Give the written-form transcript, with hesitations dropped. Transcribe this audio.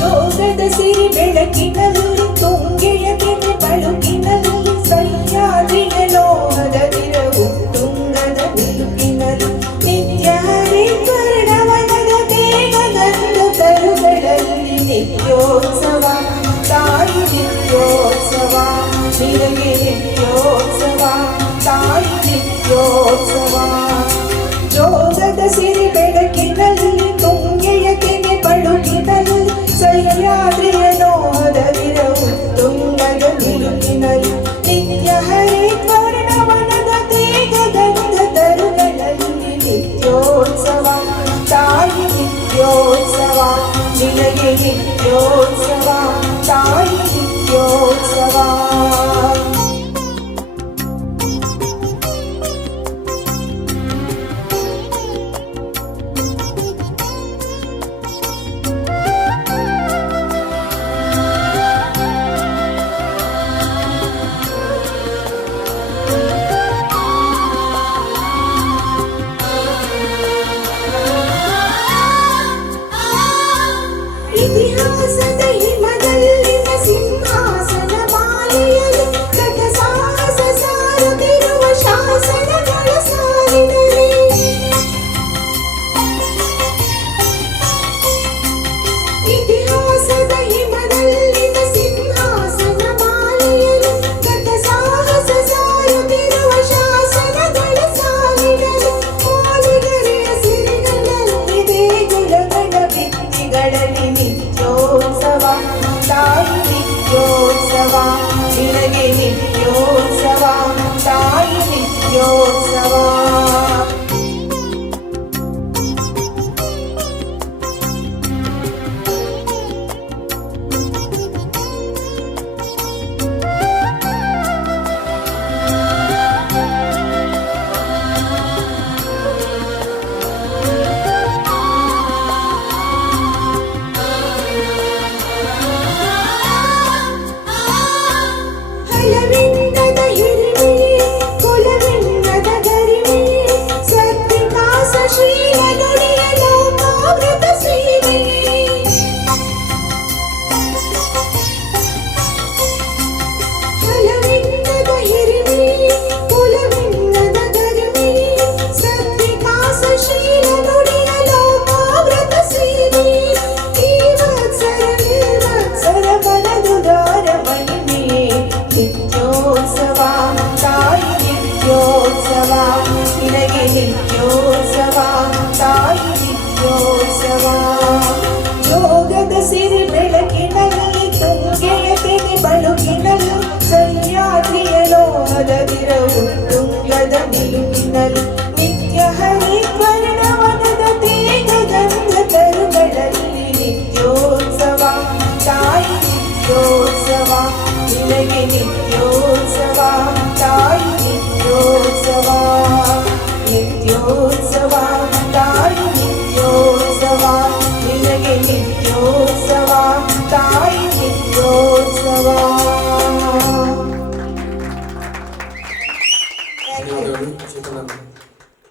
ಯೋಗದ ಸಿರಿ ಬೆಳಕಿನಲ್ಲಿ ತುಂಗೆಯ ಕೆನೆ ಬಳುಕಿನಲ್ಲಿ ಸಹ್ಯಾದ್ರಿಯ ಲೋಹದ ದಿರವು ತುಂಗದ ನಿಲುಕಿನಲ್ಲಿ ನಿತ್ಯ ಹರಿದ್ವರ್ಣವನದ ತೇಗಗಂಧ ತರುಗಳಲ್ಲಿ ನಿತ್ಯೋತ್ಸವ ತಾಯಿ ನಿತ್ಯೋತ್ಸವ ನಿನಗೆ ನಿತ್ಯೋತ್ಸವ ತಾಯಿ ನಿತ್ಯೋತ್ಸವ ಯೋಗದ ಸಿರಿ ಬೆಳಕಿನಲ್ಲಿ ತುಂಗೆಯ ಕೆನೆ ಬಳುಕಿನಲ್ಲಿ ಸಹ್ಯಾದ್ರಿಯ ಲೋಹದ ದಿರವು ತುಂಗದ ನಿಲುಕಿನಲ್ಲಿ ನಿತ್ಯ ಹರಿದ್ವರ್ಣವನದ ತೇಗಗಂಧ ತರುಗಳಲ್ಲಿ ನಿತ್ಯೋತ್ಸವ ತಾಯಿ ನಿತ್ಯೋತ್ಸವ ನಿನಗೆ ನಿತ್ಯೋತ್ಸವ ತಾಯಿ ನಿತ್ಯೋತ್ಸವ ಇತಿಹಾಸದ ಹಿಮದಲ್ಲಿನ ಸಿಂಹಾಸನ ಮಾಲೆಯಲ್ಲಿ ಗತ ಸಾಹಸ ಸಾರುತ್ತಿರುವ ಶಾಸನಗಳ ಸಾಲಿನಲ್ಲಿ ಇತಿಹಾಸದ ಹಿಮದಲ್ಲಿನ ಸಿಂಹಾಸನ ಮಾಲೆಯಲ್ಲಿ ಗತ ಸಾಹಸ ಸಾರುತ್ತಿರುವ ಶಾಸನಗಳ ಸಾಲಿನಲ್ಲಿ ಮಾಲಿಗರೆಯ ಸಿರಿಗಳಲ್ಲಿ ದೇಗುಲಗಳ ಭಿತ್ತಿಗಳಲ್ಲಿ ನಿತ್ಯೋತ್ಸವ ತಾಯಿ ನಿತ್ಯೋತ್ಸವ ನಿನಗೆ ನಿತ್ಯೋತ್ಸವ ತಾಯಿ ನಿತ್ಯೋತ್ಸವ ಹಲವಿನ್ನದ ಹಿರಿಮಿರಿ ಕುಲವಿನ್ನದ ಗರಿಮಿರಿ ಸದ್ವಿಕಾಸ ಶ್ರೀಲ ನುಡಿಯ ಲೋಕಾಮೃತ ಸೇವೆಯೇ ಹಲವಿನ್ನದ ಹಿರಿಮಿರಿ ಕುಲವಿನ್ನದ ಗರಿಮಿರಿ ಸದ್ವಿಕಾಸ ಶ್ರೀಲ ನುಡಿಯ ಲೋಕಾಮೃತ ಸೇವೆಯೇ ಈ ವತ್ಸರ ನಿರ್ವತ್ಸರ ಬಲದುದಾರ ಮಹಿಮೆಯೇ ನಿತ್ಯೋತ್ಸವ ತಾಯಿ ನಿತ್ಯೋತ್ಸವ ನಿನಗೆ ನಿತ್ಯೋತ್ಸವ ತಾಯಿ ನಿತ್ಯೋತ್ಸವ ಯೋಗದ ಸಿರಿ ಬೆಳಕಿನಲ್ಲಿ ತುಂಗೆಯ ತೆನೆ ಬಳುಕಿನಲ್ಲಿ ಸಹ್ಯಾದ್ರಿಯ ಲೋಹದ ದಿರವು ತುಂಗದ ನಿಲುಕಿನಲ್ಲಿ ನಿತ್ಯ ಹರಿದ್ವರ್ಣವನದ ತೇಗಗಂಧ ತರುಗಳಲ್ಲಿ ನಿತ್ಯೋತ್ಸವ ತಾಯಿ ನಿತ್ಯೋತ್ಸವ ನಿನಗೆ ನಿತ್ಯೋತ್ಸವ ತಾಯಿ ನಿತ್ಯೋತ್ಸವ ನಿತ್ಯೋತ್ಸವ ತಾಯಿ ನಿತ್ಯೋತ್ಸವ ನಿನಗೆ ನಿತ್ಯೋತ್ಸವ ತಾಯಿ ನಿತ್ಯೋತ್ಸವ